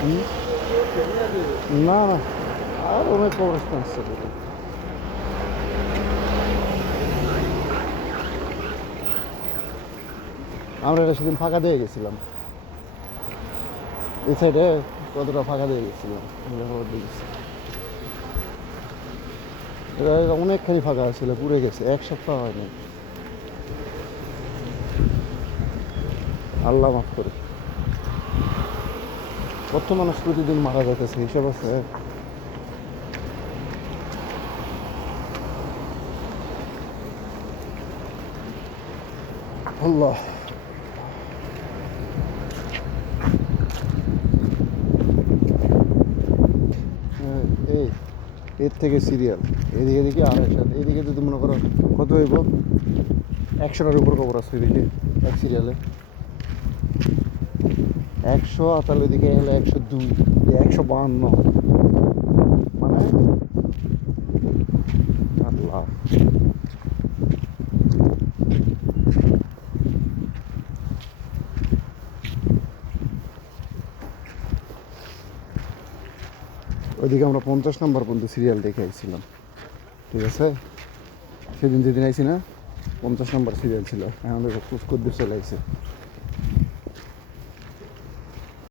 হুম? না না, আর অনেক কবরস্থান আছে। আমরা এটা সেদিন ফাঁকা দিয়ে গেছিলাম, এই সাইডে কতটা ফাঁকা দিয়ে গেছিলাম। এটা অনেকখানি ফাঁকা ছিল, পুড়ে গেছে, এক সপ্তাহ হয়নি। আল্লাহ মাফ করে। কত মানুষ প্রতিদিন মারা যাইতেছে, হিসাব আছে? আল্লাহ। এই এর থেকে সিরিয়াল এদিকে এদিকে আর একসাথে, এদিকে যদি মনে করো কত হইব, 100টার উপর খবর আছে এদিকে এক সিরিয়ালে। 100, আর তাহলে এদিকে হলো 102, 152, মানে আল্লাহ। ওইদিকে আমরা 50 নম্বর পর্যন্ত সিরিয়াল দেখে আইছিলাম, ঠিক আছে? সেদিন যেদিন আইছি না, 50 নম্বর সিরিয়াল ছিল, এখন দেখো কুচ কুদ্দুর চলে আইছে।